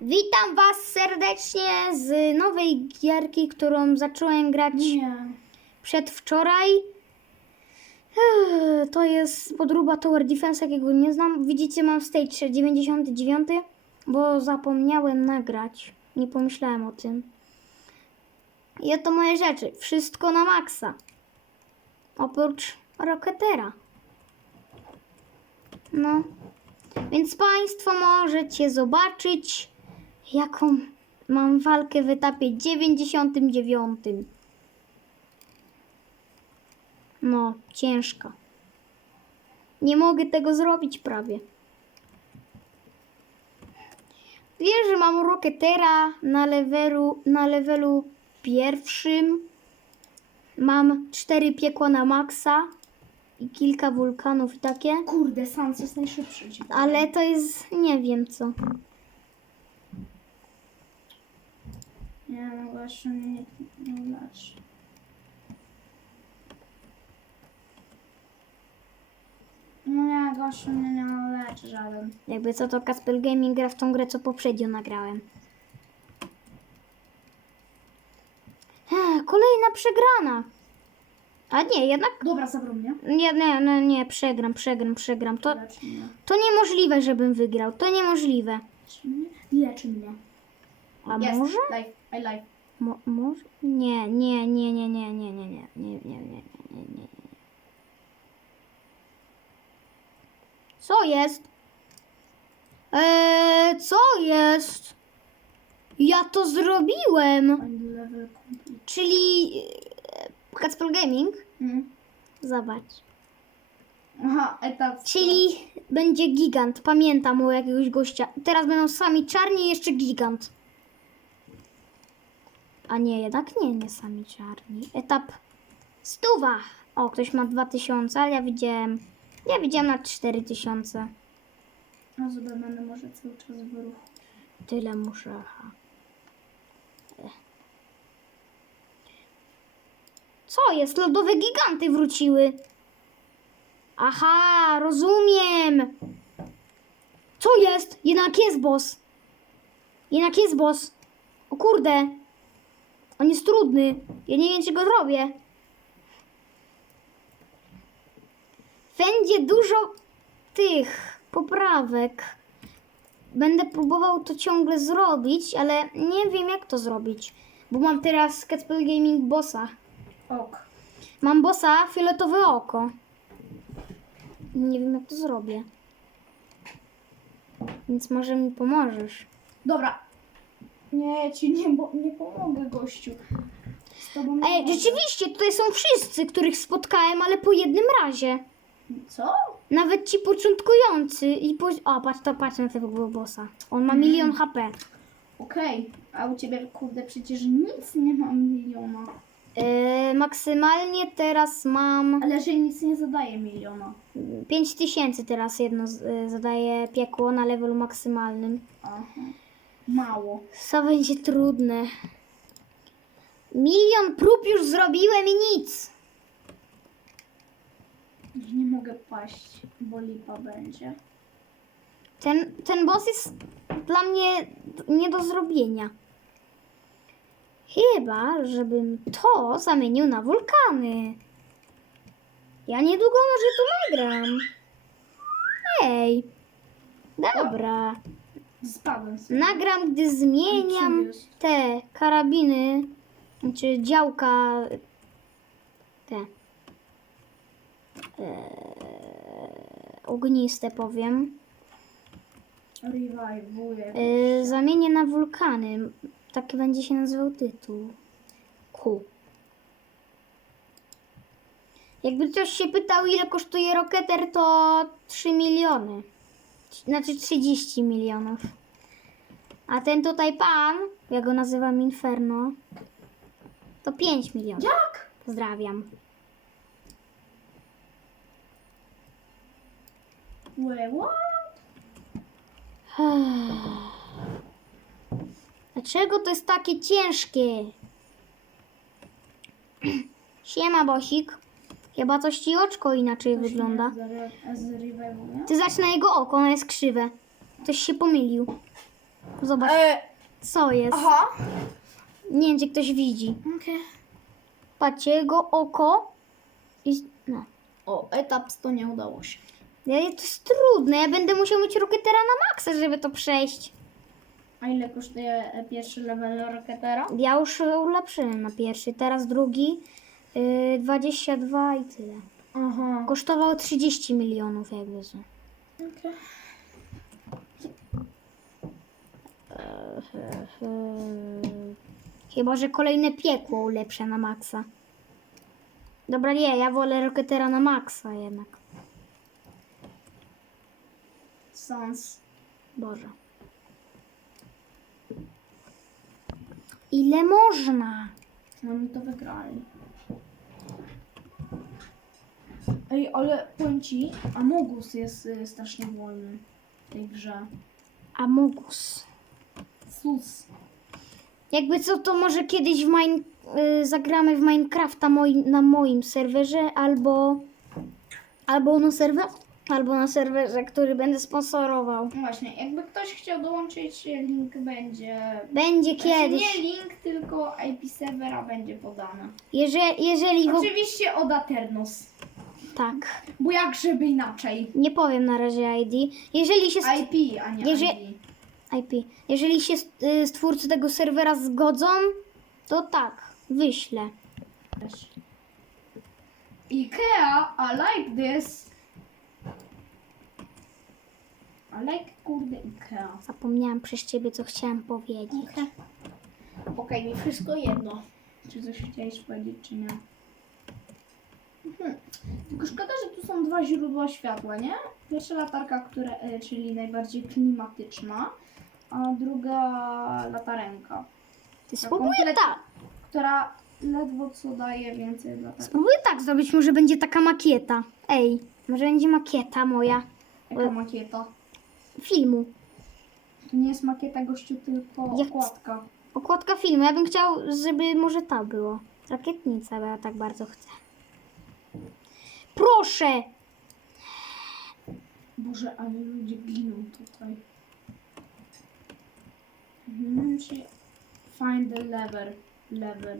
Witam Was serdecznie z nowej gierki, którą zacząłem grać Nie. przedwczoraj. Eee, To jest podróba Tower Defense, jakiego nie znam. Widzicie, mam stage 99, bo zapomniałem nagrać. Nie pomyślałem o tym. I oto moje rzeczy. Wszystko na maksa. Oprócz Rocketera. No. Więc Państwo możecie zobaczyć, jaką mam walkę w etapie 99. No, ciężka. Nie mogę tego zrobić prawie. Wiesz, że mam Rocketera na levelu, na levelu pierwszym. Mam cztery piekła na maksa i kilka wulkanów i takie. Kurde, Sans jest najszybszy. Ale to jest nie wiem co. Nie, no właśnie nie, nie ulecz. No nie, gościu mnie nie leczy żaden. Jakby co to Casper Gaming gra w tą grę, co poprzednio nagrałem. Ech, kolejna przegrana. A nie, jednak. Dobra, zabrał mnie. Nie, nie, nie, nie, przegram, przegram, przegram. To, Leczy mnie. to niemożliwe, żebym wygrał. To niemożliwe. Leczy mnie. Leczy mnie. A Jest. może? Life, I life. Mo, może? Nie, nie, nie, nie, nie, nie, nie, nie, nie, nie, nie, nie, nie, nie. Co jest? Eee, co jest? Ja to zrobiłem. I level complete. Czyli e, Kacpol Gaming. Mm. Zobacz. Aha, etap. Czyli będzie gigant. Pamiętam u jakiegoś gościa. Teraz będą sami czarni i jeszcze gigant. A nie, jednak nie, nie sami czarni. Etap stuwa. O, ktoś ma 2000, ale ja widziałem. Ja widziałem na 4000. A będę może cały czas w ruchu. Tyle muszę. Aha. Co jest? Lodowe giganty wróciły. Aha, rozumiem. Co jest? Jednak jest boss. Jednak jest boss. O kurde. On jest trudny. Ja nie wiem, czy go zrobię. Będzie dużo tych poprawek. Będę próbował to ciągle zrobić, ale nie wiem jak to zrobić. Bo mam teraz Catspell Gaming bossa. Ok. Mam bossa fioletowe oko. Nie wiem jak to zrobię. Więc może mi pomożesz. Dobra. Nie, ja ci nie, bo, nie pomogę, gościu. Z tobą nie Ej, mogę. rzeczywiście, tutaj są wszyscy, których spotkałem, ale po jednym razie. Co? Nawet ci początkujący i po... O, patrz, to patrz na tego bossa. On ma milion HP. Okej, a u ciebie, kurde, przecież nic nie mam miliona. Yy, maksymalnie teraz mam Ale że nic nie zadaje miliona. 5000 teraz jedno z- y, zadaje piekło na levelu maksymalnym. Aha. Mało. Co będzie trudne. Milion prób już zrobiłem i nic. Nie mogę paść, bo lipa będzie. Ten, ten boss jest dla mnie nie do zrobienia. Chyba, żebym to zamienił na wulkany. Ja niedługo może tu nagram. Ej. Dobra. Spadłem sobie. Nagram, gdy zmieniam te karabiny, czy działka, te eee, ogniste powiem, Revive'uję. eee, zamienię na wulkany. Tak będzie się nazywał tytuł. Ku. Jakby ktoś się pytał, ile kosztuje Rocketer, to 3 miliony. Znaczy 30 milionów. A ten tutaj pan, ja go nazywam Inferno, to 5 milionów. Jak? Pozdrawiam. Wait, what? Dlaczego to jest takie ciężkie? Siema, Bosik. Chyba coś ci oczko inaczej wygląda. Ty zacznij na jego oko, ono jest krzywe. Ktoś się pomylił. Zobacz, E, co jest. aha. Nie wiem, czy ktoś widzi. Okej. Patrzcie, jego oko. I, no. O, etap 100 nie udało się. Ja, to jest trudne. Ja będę musiał mieć roketera na maksa, żeby to przejść. A ile kosztuje e, pierwszy level Rocketera? Ja już ulepszyłem na pierwszy, teraz drugi. Yy, 22 i tyle. Aha. Kosztował 30 milionów jakby co. Okay. Chyba, że kolejne piekło ulepszę na maksa. Dobra, nie, ja wolę roketera na maksa jednak. Sans. Boże. Ile można? No mi to wygrali. Ej, ale powiem ci, Amogus jest y, strasznie wolny w tej grze. Amogus. Sus. Jakby co, to może kiedyś w mine, y, zagramy w Minecrafta moi, na moim serwerze, albo, albo na serwer, albo na serwerze, który będę sponsorował. No Właśnie, jakby ktoś chciał dołączyć, link będzie... Będzie Znaczy, kiedyś. nie link, tylko IP serwera będzie podane. Jeże, jeżeli w, Oczywiście od Aternos. Tak. Bo jak żeby inaczej. Nie powiem na razie ID. Jeżeli się. st- IP, a nie Jeże- ID. IP. Jeżeli się st- y, stwórcy tego serwera zgodzą, to tak, wyślę. Ikea, I like this. I like kurde Ikea. Zapomniałam przez ciebie, co chciałam powiedzieć. Okej, mi wszystko jedno. Czy coś chciałeś powiedzieć, czy nie? Tylko szkoda, że tu są dwa źródła światła, nie? Pierwsza latarka, która, e, czyli najbardziej klimatyczna, a druga latarenka, Ty spróbuj kompletnie. tak. która ledwo co daje więcej latarek. Spróbuj tak zrobić, może będzie taka makieta. Ej, może będzie makieta moja Jaka makieta? filmu. To nie jest makieta gościu, tylko Jak- okładka. Okładka filmu. Ja bym chciał, żeby może ta było. Rakietnica, bo ja tak bardzo chcę. Proszę! Boże, ale ludzie giną tutaj. Mhm, czy... Find the lever. Lever.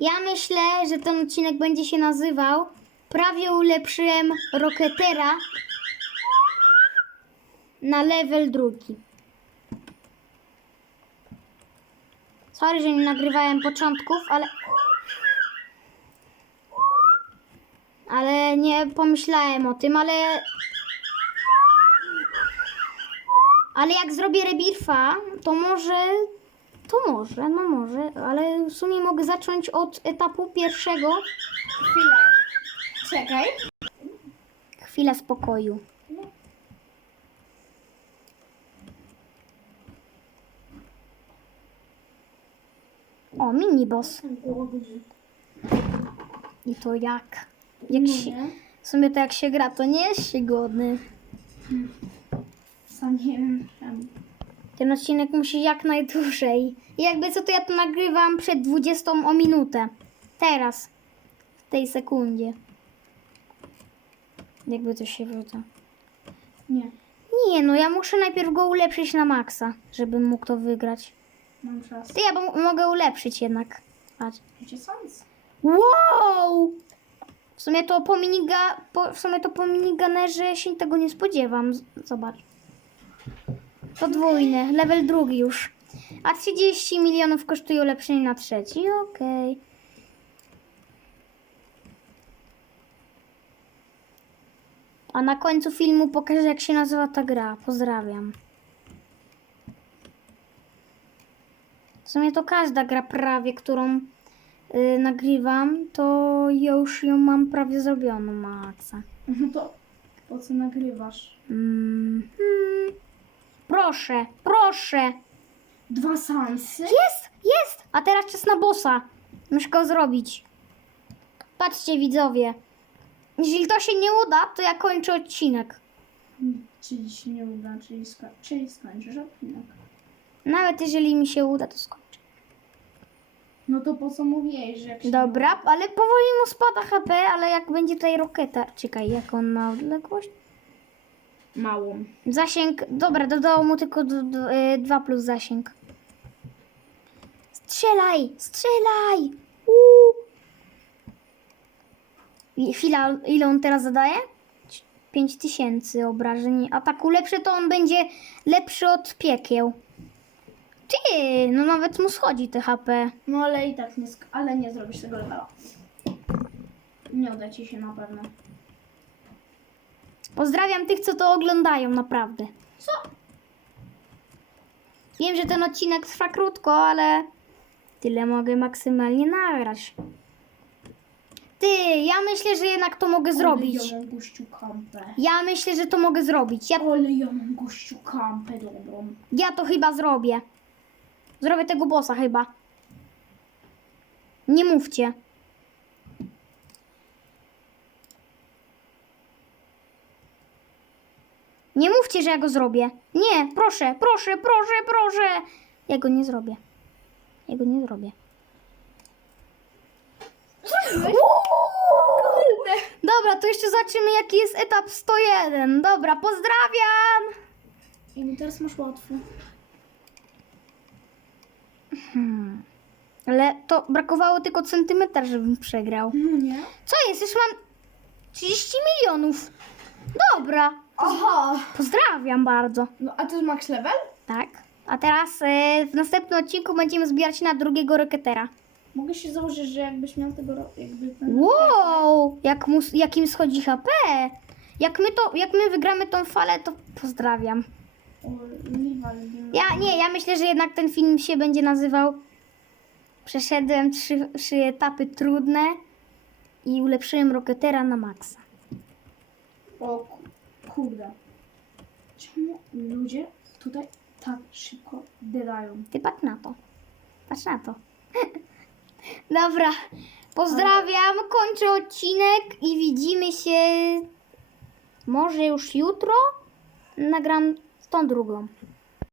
Ja myślę, że ten odcinek będzie się nazywał Prawie ulepszyłem Rocketera na level drugi. Sorry, że nie nagrywałem początków, ale... Ale nie pomyślałem o tym, ale... Ale jak zrobię rebirfa, to może... To może, no może, ale w sumie mogę zacząć od etapu pierwszego. Chwila. Czekaj. Chwila spokoju. O, miniboss. I to jak? Jak się, Nie. w sumie to jak się gra, to nie jest się godny. Sam nie wiem. Ten odcinek musi jak najdłużej. I jakby co, to ja to nagrywam przed 20 o minutę. Teraz. W tej sekundzie. Jakby to się wrzuca. Nie. Nie, no ja muszę najpierw go ulepszyć na maksa, żebym mógł to wygrać. Mam czas. Ty, ja bo- mogę ulepszyć jednak. Patrz. Wiecie sens? Wow! W sumie to po miniga, po, w sumie to po miniganerze się tego nie spodziewam. Zobacz. Podwójny, level drugi już. A 30 milionów kosztuje ulepszenie na trzeci, okej. A na końcu filmu pokażę jak się nazywa ta gra. Pozdrawiam. W sumie to każda gra prawie, którą y, nagrywam, to ja już ją mam prawie zrobioną, Maxa. No to po co nagrywasz? Mm, hmm. Proszę, proszę. Dwa sansy? Jest, jest! A teraz czas na bossa. Muszę go zrobić. Patrzcie, widzowie. Jeżeli to się nie uda, to ja kończę odcinek. Czyli się nie uda, czyli, sko- czyli skończysz odcinek. Nawet jeżeli mi się uda, to skończę. No to po co mówiłeś, że Dobra, ale powoli mu spada HP, ale jak będzie tutaj roketa. Czekaj, jak on ma odległość? małą. Zasięg, dobra, dodało mu tylko 2 plus zasięg. Strzelaj, strzelaj! Uuu. I Chwila, ile on teraz zadaje? 5000 obrażeń. Ataku lepszy to on będzie lepszy od piekieł. Ty, no nawet mu schodzi te HP. No ale i tak nie, sk- ale nie zrobisz tego levela. Nie uda ci się na pewno. Pozdrawiam tych, co to oglądają, naprawdę. Co? Wiem, że ten odcinek trwa krótko, ale tyle mogę maksymalnie nagrać. Ty, ja myślę, że jednak to mogę zrobić. Ale ja mam gościu kampę. Ja myślę, że to mogę zrobić. Ja, Ale ja mam gościu kampę dobrą. ja to chyba zrobię. Zrobię tego bossa chyba. Nie mówcie. Nie mówcie, że ja go zrobię. Nie, proszę, proszę, proszę, proszę. Ja go nie zrobię. Ja go nie zrobię. Dobra, to jeszcze zobaczymy, jaki jest etap 101. Dobra, pozdrawiam. I teraz masz łatwo. Ale to brakowało tylko centymetra, żebym przegrał. No nie? Co jest? Już mam 30 milionów. Dobra, Aha! pozdrawiam bardzo. No a to jest max level? Tak. A teraz e, w następnym odcinku będziemy zbierać na drugiego roketera. Mogę się założyć, że jakbyś miał tego ro- jakby ten... Wow, jak mu, jakim schodzi HP. Jak my, to, jak my wygramy tą falę, to pozdrawiam. O, Liwa, lubimy. Ja nie, ja myślę, że jednak ten film się będzie nazywał Przeszedłem trzy, trzy etapy trudne i ulepszyłem roketera na maksa. O ku- kurde. Czemu ludzie tutaj tak szybko dedają? Ty patrz na to. Patrz na to. Dobra. Pozdrawiam, kończę odcinek i widzimy się może już jutro. Nagram tą drugą.